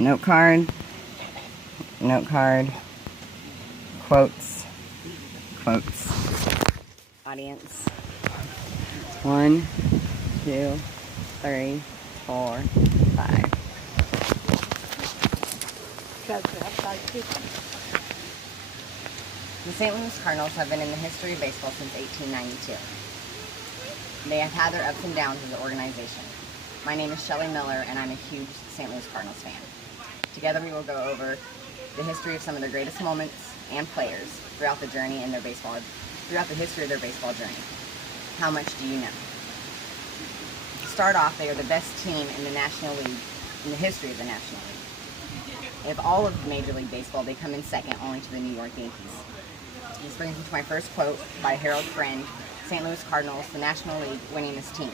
Note card, quotes, audience. 1, 2, 3, 4, 5. The St. Louis Cardinals have been in the history of baseball since 1892. They have had their ups and downs as an organization. My name is Shelley Miller, and I'm a huge St. Louis Cardinals fan. Together we will go over the history of some of their greatest moments and players throughout the history of their baseball journey. How much do you know? To start off, they are the best team in the National League, in the history of the National League. Of all of Major League Baseball, they come in second only to the New York Yankees. This brings me to my first quote by Harold Friend, St. Louis Cardinals, the National League winningest team.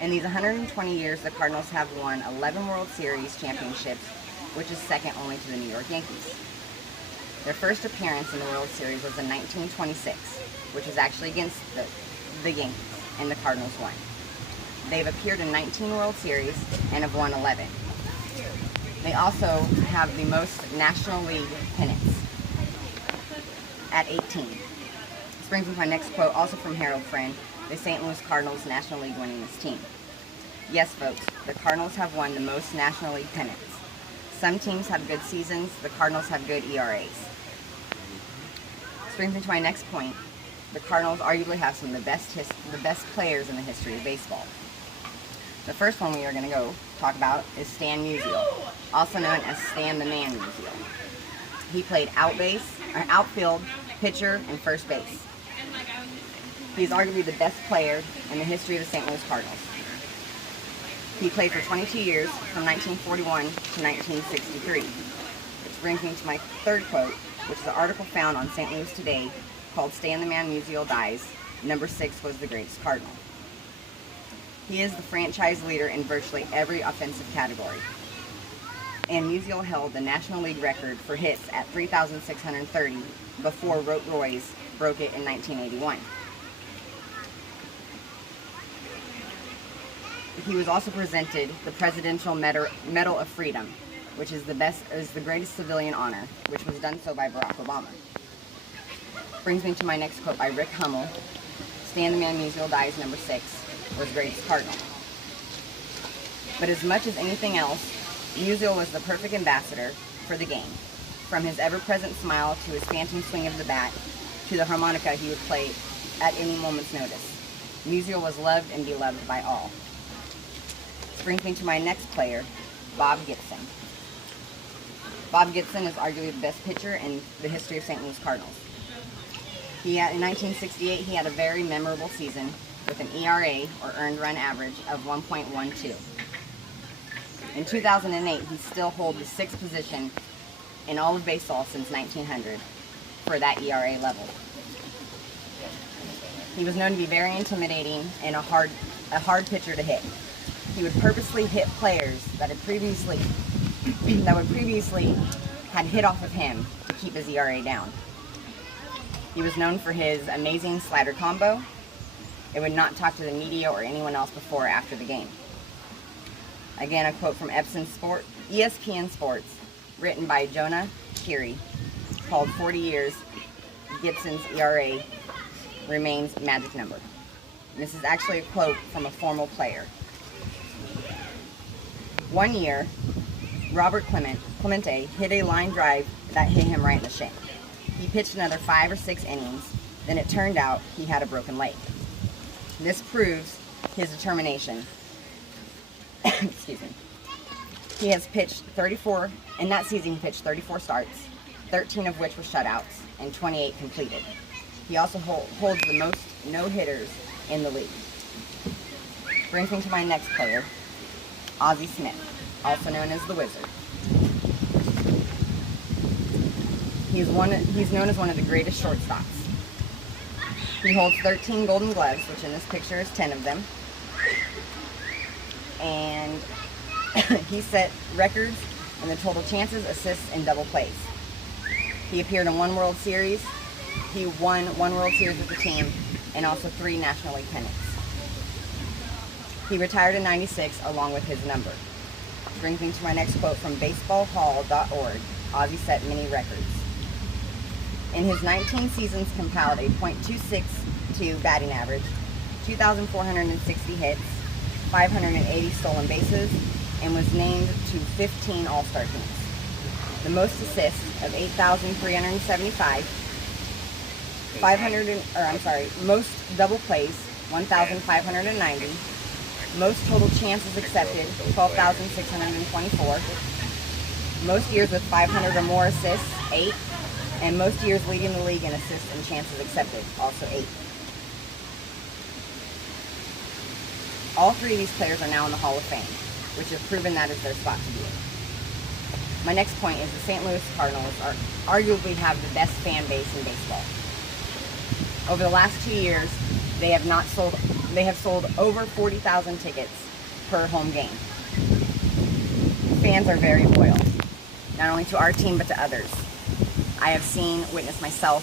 In these 120 years, the Cardinals have won 11 World Series championships, which is second only to the New York Yankees. Their first appearance in the World Series was in 1926, which was actually against the Yankees, and the Cardinals won. They've appeared in 19 World Series and have won 11. They also have the most National League pennants at 18. This brings me to my next quote, also from Harold Friend, the St. Louis Cardinals National League winningest team. Yes, folks, the Cardinals have won the most National League pennants. Some teams have good seasons, the Cardinals have good ERAs. This brings me to my next point. The Cardinals arguably have some of the best players in the history of baseball. The first one we are going to talk about is Stan Musial, also known as Stan the Man Musial. He played outfield, pitcher, and first base. He is arguably the best player in the history of the St. Louis Cardinals. He played for 22 years, from 1941 to 1963. Which brings me to my third quote, which is an article found on St. Louis Today called Stan the Man Musial Dies, Number 6 was the greatest Cardinal. He is the franchise leader in virtually every offensive category. And Musial held the National League record for hits at 3,630 before Royce broke it in 1981. He was also presented the Presidential Medal of Freedom, which is the greatest civilian honor, which was done so by Barack Obama. Brings me to my next quote by Rick Hummel. Stan the Man Musial Dies, Number 6 was greatest Cardinal. But as much as anything else, Musial was the perfect ambassador for the game. From his ever-present smile to his phantom swing of the bat to the harmonica he would play at any moment's notice. Musial was loved and beloved by all. This brings me to my next player, Bob Gibson. Bob Gibson is arguably the best pitcher in the history of St. Louis Cardinals. In 1968, he had a very memorable season with an ERA, or earned run average, of 1.12. In 2008, he still holds the 6th position in all of baseball since 1900 for that ERA level. He was known to be very intimidating and a hard pitcher to hit. He would purposely hit players that would previously had hit off of him to keep his ERA down. He was known for his amazing slider combo. It would not talk to the media or anyone else before or after the game. Again, a quote from ESPN Sports, written by Jonah Keary, called 40 years, Gibson's ERA remains magic number. And this is actually a quote from a former player. One year, Robert Clemente hit a line drive that hit him right in the shin. He pitched another 5 or 6 innings, then it turned out he had a broken leg. This proves his determination. Excuse me. He has pitched 34, in that season he pitched 34 starts, 13 of which were shutouts, and 28 completed. He also holds the most no-hitters in the league. Brings me to my next player, Ozzie Smith, also known as the Wizard. He's known as one of the greatest shortstops. He holds 13 Golden Gloves, which in this picture is 10 of them. And he set records in the total chances, assists, and double plays. He appeared in 1 World Series. He won 1 World Series with the team, and also 3 National League pennants. He retired in '96 along with his number. Brings me to my next quote from baseballhall.org. Ozzie set many records. In his 19 seasons compiled a .262 batting average, 2,460 hits, 580 stolen bases, and was named to 15 All-Star teams. The most assists of 8,375, most double plays, 1,590, most total chances accepted, 12,624, most years with 500 or more assists, 8, and most years leading the league in assists and chances accepted, also 8. All 3 of these players are now in the Hall of Fame, which has proven that is their spot to be in. My next point is the St. Louis Cardinals arguably have the best fan base in baseball. Over the last 2 years, they have sold over 40,000 tickets per home game. Fans are very loyal, not only to our team but to others. I have witnessed myself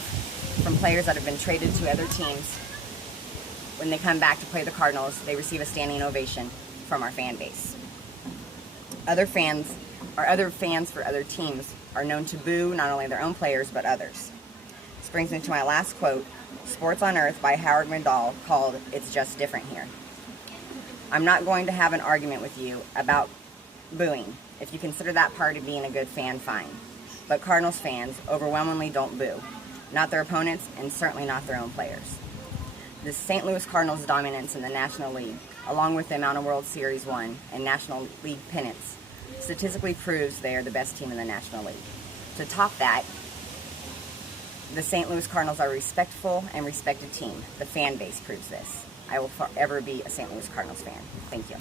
from players that have been traded to other teams. When they come back to play the Cardinals, they receive a standing ovation from our fan base. Other fans for other teams are known to boo not only their own players but others. This brings me to my last quote, Sports on Earth by Howard Mandel, called It's Just Different Here. I'm not going to have an argument with you about booing. If you consider that part of being a good fan, fine. But Cardinals fans overwhelmingly don't boo. Not their opponents and certainly not their own players. The St. Louis Cardinals' dominance in the National League, along with the amount of World Series won and National League pennants, statistically proves they are the best team in the National League. To top that, the St. Louis Cardinals are a respectful and respected team. The fan base proves this. I will forever be a St. Louis Cardinals fan. Thank you.